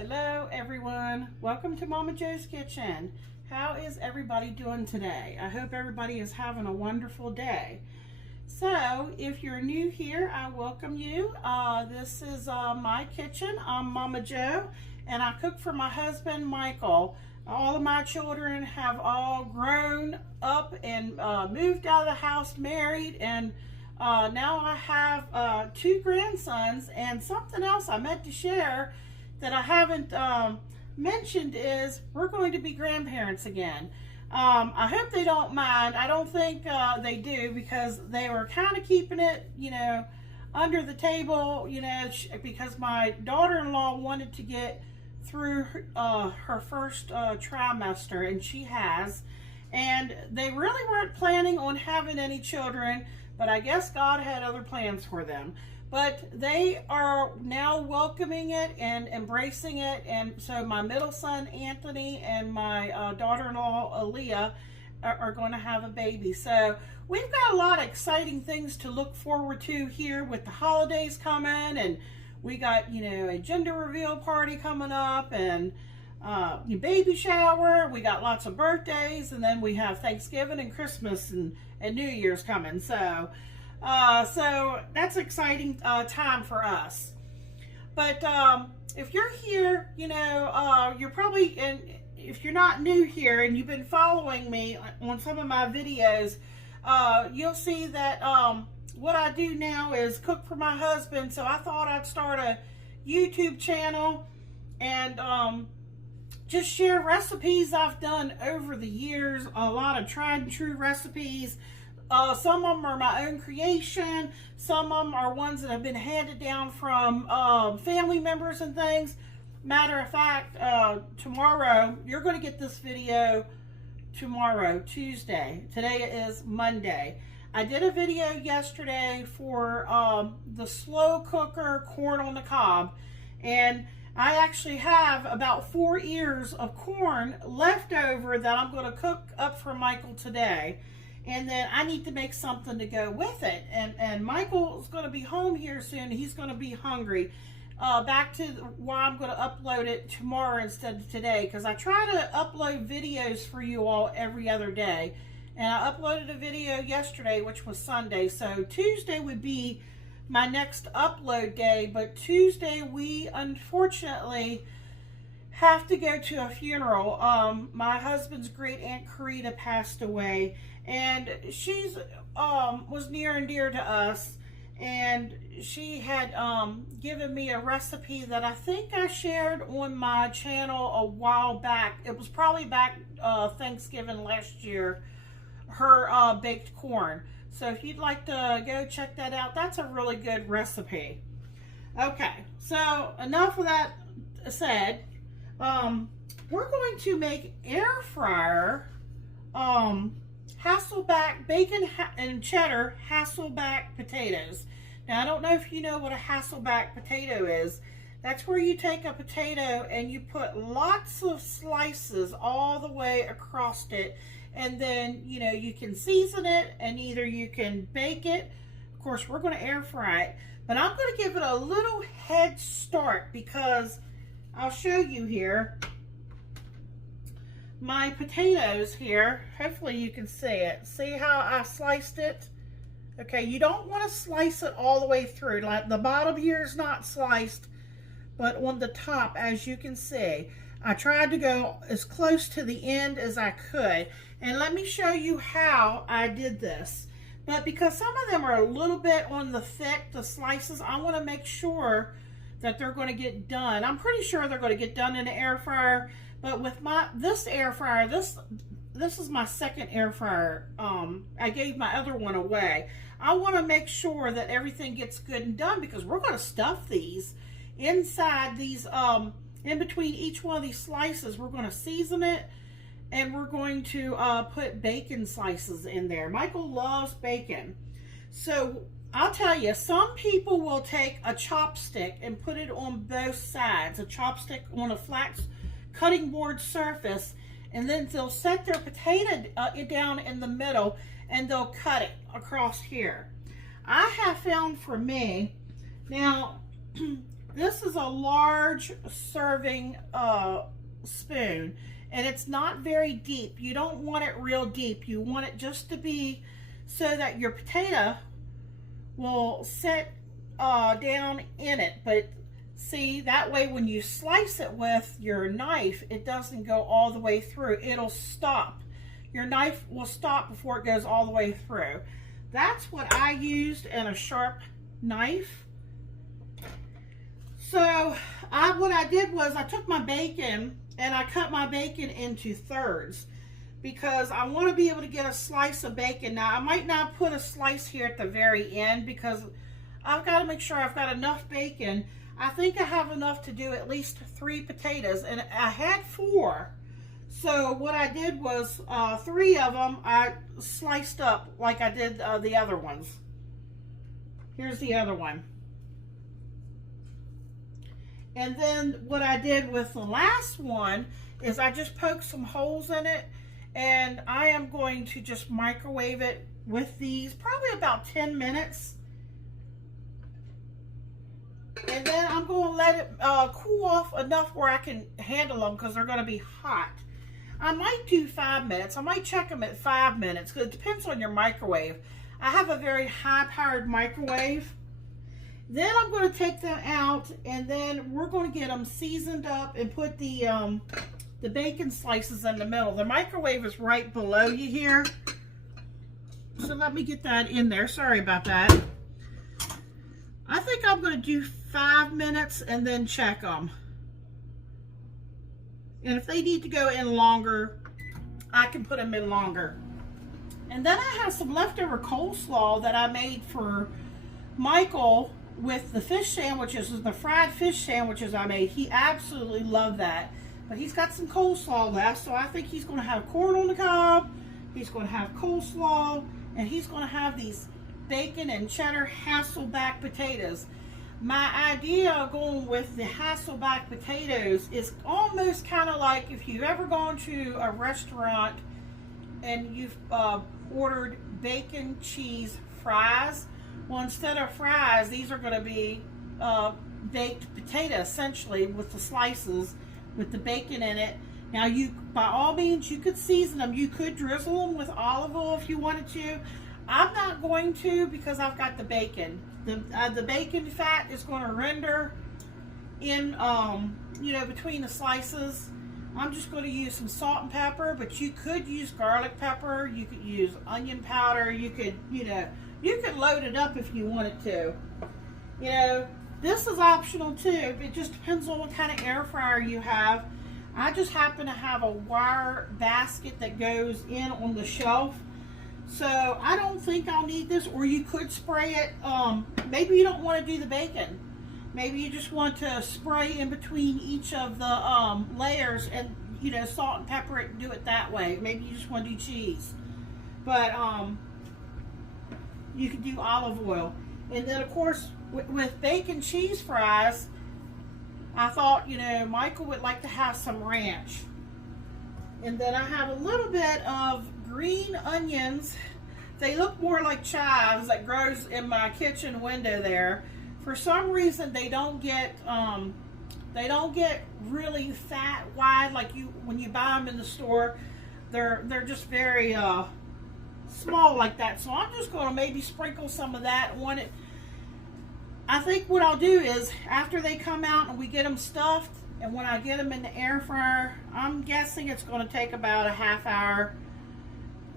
Hello everyone, welcome to Momma Jo's Kitchen. How is everybody doing today? I hope everybody is having a wonderful day. So if you're new here, I welcome you. This is my kitchen. I'm Momma Jo and I cook for my husband Michael. All of my children have all grown up and moved out of the house, married, and now I have 2 grandsons. And something else I meant to share that I haven't mentioned is we're going to be grandparents again. I hope they don't mind. I don't think they do, because they were kind of keeping it, under the table, because my daughter-in-law wanted to get through her first trimester, and she has. And they really weren't planning on having any children, but I guess God had other plans for them. But they are now welcoming it and embracing it. And so my middle son, Anthony, and my daughter-in-law, Aaliyah, are going to have a baby. So we've got a lot of exciting things to look forward to here with the holidays coming. And we got, a gender reveal party coming up, and baby shower. We got lots of birthdays. And then we have Thanksgiving and Christmas and New Year's coming. So that's exciting time for us. But if you're here, you're probably, and if you're not new here and you've been following me on some of my videos, you'll see that what I do now is cook for my husband. So I thought I'd start a YouTube channel and just share recipes I've done over the years, a lot of tried and true recipes. Some of them are my own creation. Some of them are ones that have been handed down from family members and things. Matter of fact, tomorrow, you're going to get this video tomorrow, Tuesday. Today is Monday. I did a video yesterday for the slow cooker corn on the cob. And I actually have about 4 ears of corn left over that I'm going to cook up for Michael today. And then I need to make something to go with it. And Michael's going to be home here soon. He's going to be hungry. Back to why I'm going to upload it tomorrow instead of today, because I try to upload videos for you all every other day. And I uploaded a video yesterday, which was Sunday. So Tuesday would be my next upload day. But Tuesday, we unfortunately have to go to a funeral. My husband's great aunt Carita passed away. And she's was near and dear to us, and she had given me a recipe that I think I shared on my channel a while back. It was probably back Thanksgiving last year, her baked corn. So if you'd like to go check that out, that's a really good recipe. Okay, so enough of that said. We're going to make air fryer Hasselback bacon and cheddar Hasselback potatoes. Now I don't know if you know what a Hasselback potato is. That's where you take a potato and you put lots of slices all the way across it, and then you can season it, and either you can bake it. Of course, we're going to air fry it, but I'm going to give it a little head start because I'll show you here. My potatoes here, hopefully you can see it. See how I sliced it? Okay, you don't want to slice it all the way through. Like the bottom here is not sliced, but on the top, as you can see, I tried to go as close to the end as I could. And let me show you how I did this. But because some of them are a little bit on the thick, the slices, I want to make sure that they're going to get done. I'm pretty sure they're going to get done in the air fryer. But with this air fryer, this is my second air fryer. I gave my other one away. I want to make sure that everything gets good and done, because we're going to stuff these inside these, in between each one of these slices. We're going to season it, and we're going to put bacon slices in there. Michael loves bacon. So I'll tell you, some people will take a chopstick and put it on both sides, a chopstick on a flat cutting board surface, and then they'll set their potato down in the middle and they'll cut it across here. I have found for me, now this is a large serving spoon, and it's not very deep. You don't want it real deep. You want it just to be so that your potato will sit down in it. But see, that way when you slice it with your knife, it doesn't go all the way through. It'll stop. Your knife will stop before it goes all the way through. That's what I used in a sharp knife. So what I did was I took my bacon and I cut my bacon into thirds because I want to be able to get a slice of bacon. Now I might not put a slice here at the very end because I've got to make sure I've got enough bacon. I think I have enough to do at least 3 potatoes, and I had 4. So what I did was 3 of them I sliced up like I did the other ones. Here's the other one. And then what I did with the last one is I just poked some holes in it, and I am going to just microwave it with these probably about 10 minutes. And then I'm going to let it cool off enough where I can handle them because they're going to be hot. I might do 5 minutes. I might check them at 5 minutes because it depends on your microwave. I have a very high-powered microwave. Then I'm going to take them out, and then we're going to get them seasoned up and put the bacon slices in the middle. The microwave is right below you here. So let me get that in there. Sorry about that. I think I'm going to do 5 minutes and then check them. And if they need to go in longer, I can put them in longer. And then I have some leftover coleslaw that I made for Michael with the fish sandwiches, the fried fish sandwiches I made. He absolutely loved that. But he's got some coleslaw left, so I think he's going to have corn on the cob, he's going to have coleslaw, and he's going to have these bacon and cheddar Hasselback potatoes. My idea of going with the Hasselback potatoes is almost kind of like if you've ever gone to a restaurant and you've ordered bacon cheese fries. Well, instead of fries, these are going to be baked potato, essentially, with the slices, with the bacon in it. Now, by all means, you could season them. You could drizzle them with olive oil if you wanted to. I'm not going to because I've got the bacon. The bacon fat is going to render in, you know, between the slices. I'm just going to use some salt and pepper, but you could use garlic pepper. You could use onion powder. You could, you know, you could load it up if you wanted to. You know, this is optional too. It just depends on what kind of air fryer you have. I just happen to have a wire basket that goes in on the shelf. So I don't think I'll need this, or you could spray it. Maybe you don't want to do the bacon. Maybe you just want to spray in between each of the layers and, you know, salt and pepper it and do it that way. Maybe you just want to do cheese. But you can do olive oil. And then, of course, with bacon cheese fries, I thought, you know, Michael would like to have some ranch. And then I have a little bit of green onions. They look more like chives that grows in my kitchen window there. For some reason, they don't get really fat wide like when you buy them in the store. They're just very small like that. So I'm just going to maybe sprinkle some of that on it. I think what I'll do is after they come out and we get them stuffed, and when I get them in the air fryer, I'm guessing it's going to take about a half hour.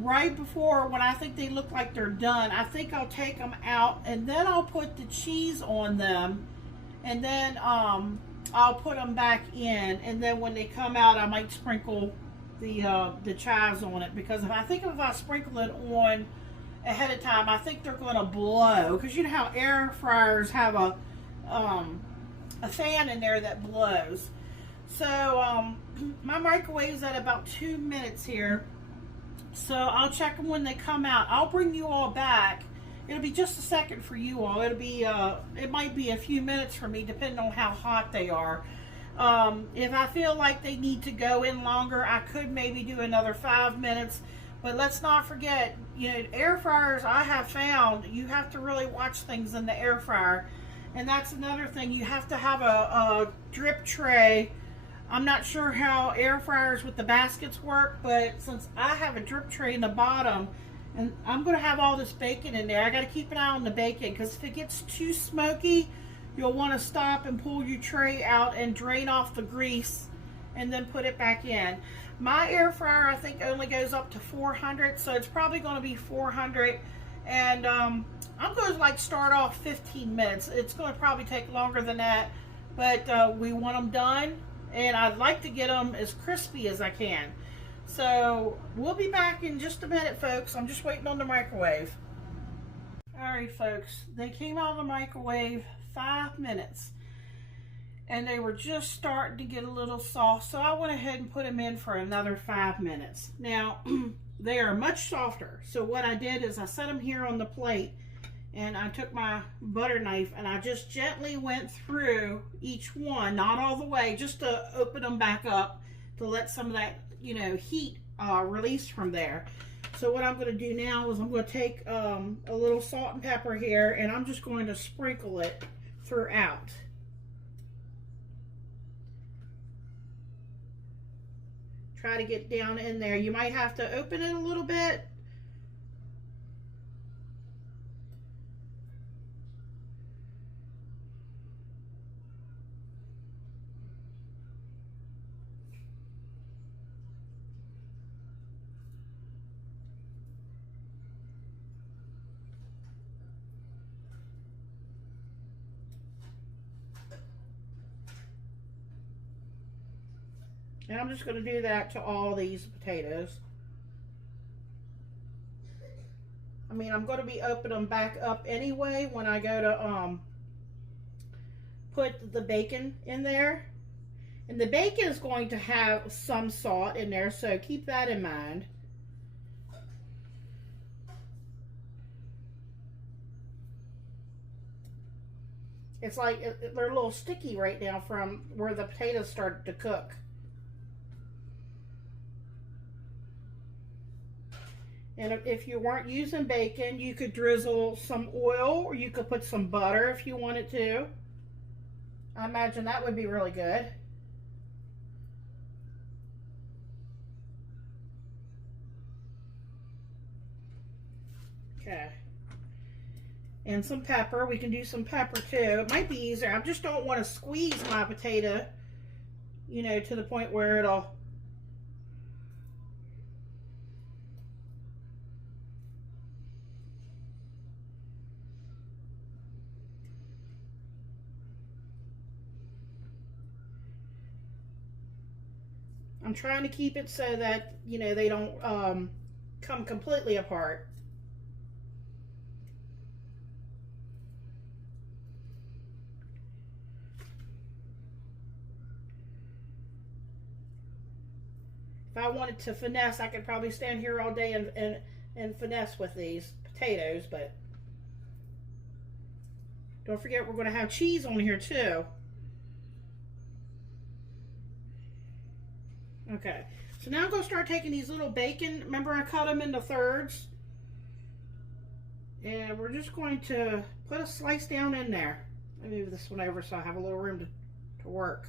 Right before, when I think they look like they're done, I think I'll take them out and then I'll put the cheese on them, and then I'll put them back in, and then when they come out I might sprinkle the chives on it, because if I sprinkle it on ahead of time, I think they're going to blow, because you know how air fryers have a fan in there that blows. So my microwave's at about 2 minutes here. So I'll check them when they come out. I'll bring you all back. It'll be just a second for you all. It'll be it might be a few minutes for me, depending on how hot they are. If I feel like they need to go in longer, I could maybe do another 5 minutes. But let's not forget, you know, air fryers, I have found you have to really watch things in the air fryer. And that's another thing, you have to have a drip tray. I'm not sure how air fryers with the baskets work, but since I have a drip tray in the bottom, and I'm going to have all this bacon in there, I got to keep an eye on the bacon, because if it gets too smoky, you'll want to stop and pull your tray out and drain off the grease and then put it back in. My air fryer, I think, only goes up to 400, so it's probably going to be 400. And I'm going to like start off 15 minutes. It's going to probably take longer than that, but we want them done, and I'd like to get them as crispy as I can. So we'll be back in just a minute, folks. I'm just waiting on the microwave. Alright, folks, they came out of the microwave 5 minutes, and they were just starting to get a little soft, so I went ahead and put them in for another 5 minutes. Now they are much softer, so what I did is I set them here on the plate, and I took my butter knife and I just gently went through each one, not all the way, just to open them back up to let some of that, you know, heat release from there. So what I'm going to do now is I'm going to take a little salt and pepper here, and I'm just going to sprinkle it throughout. Try to get down in there. You might have to open it a little bit. And I'm just going to do that to all these potatoes. I mean, I'm going to be opening them back up anyway when I go to put the bacon in there. And the bacon is going to have some salt in there, so keep that in mind. It's like they're a little sticky right now from where the potatoes started to cook. And if you weren't using bacon, you could drizzle some oil, or you could put some butter if you wanted to. I imagine that would be really good. Okay. And some pepper. We can do some pepper too. It might be easier. I just don't want to squeeze my potato, you know, to the point where it'll... I'm trying to keep it so that, you know, they don't come completely apart. If I wanted to finesse, I could probably stand here all day and finesse with these potatoes, but don't forget we're going to have cheese on here too. Okay, so now I'm going to start taking these little bacon. Remember, I cut them into thirds. And we're just going to put a slice down in there. Let me move this one over so I have a little room to work.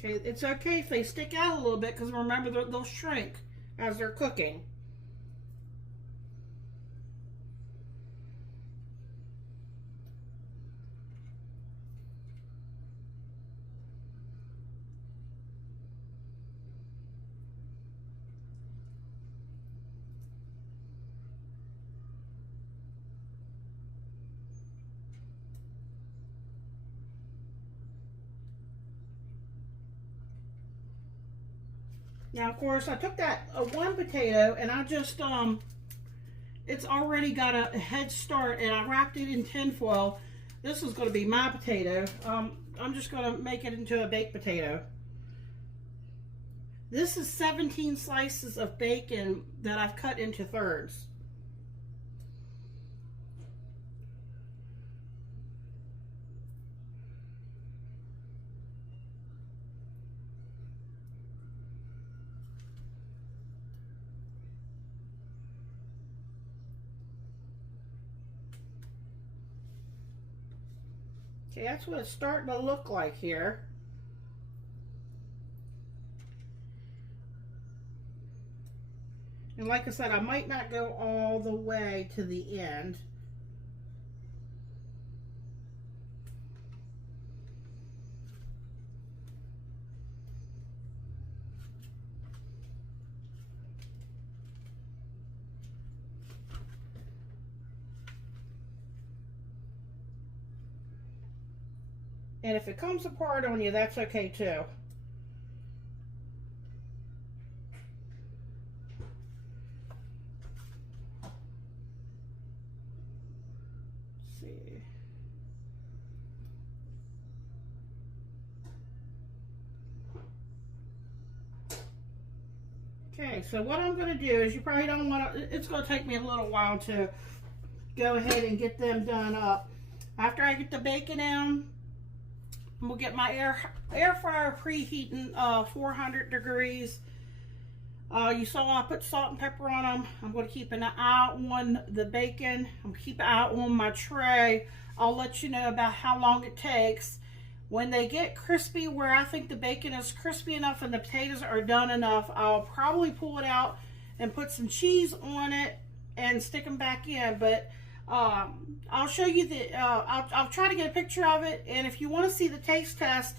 Okay, it's okay if they stick out a little bit, because remember they'll shrink as they're cooking. Now, of course, I took that one potato and I just, it's already got a head start, and I wrapped it in tin foil. This is going to be my potato. I'm just going to make it into a baked potato. This is 17 slices of bacon that I've cut into thirds. Okay, that's what it's starting to look like here. And like I said, I might not go all the way to the end. And if it comes apart on you, that's okay too. Let's see. Okay, so what I'm going to do is, you probably don't want to, it's going to take me a little while to go ahead and get them done up. After I get the bacon in, we'll get my air fryer preheating 400 degrees. You saw I put salt and pepper on them. I'm going to keep an eye on the bacon. I'm going to keep an eye on my tray. I'll let you know about how long it takes. When they get crispy, where I think the bacon is crispy enough and the potatoes are done enough, I'll probably pull it out and put some cheese on it and stick them back in. But I'll show you the, I'll try to get a picture of it, and if you want to see the taste test,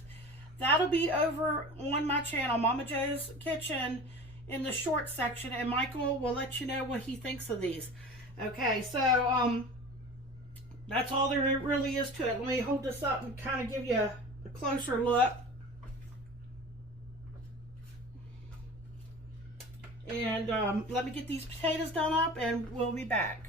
that'll be over on my channel, Momma Jo's Kitchen, in the short section, and Michael will let you know what he thinks of these. Okay, so that's all there really is to it. Let me hold this up and kind of give you a closer look. And let me get these potatoes done up, and we'll be back.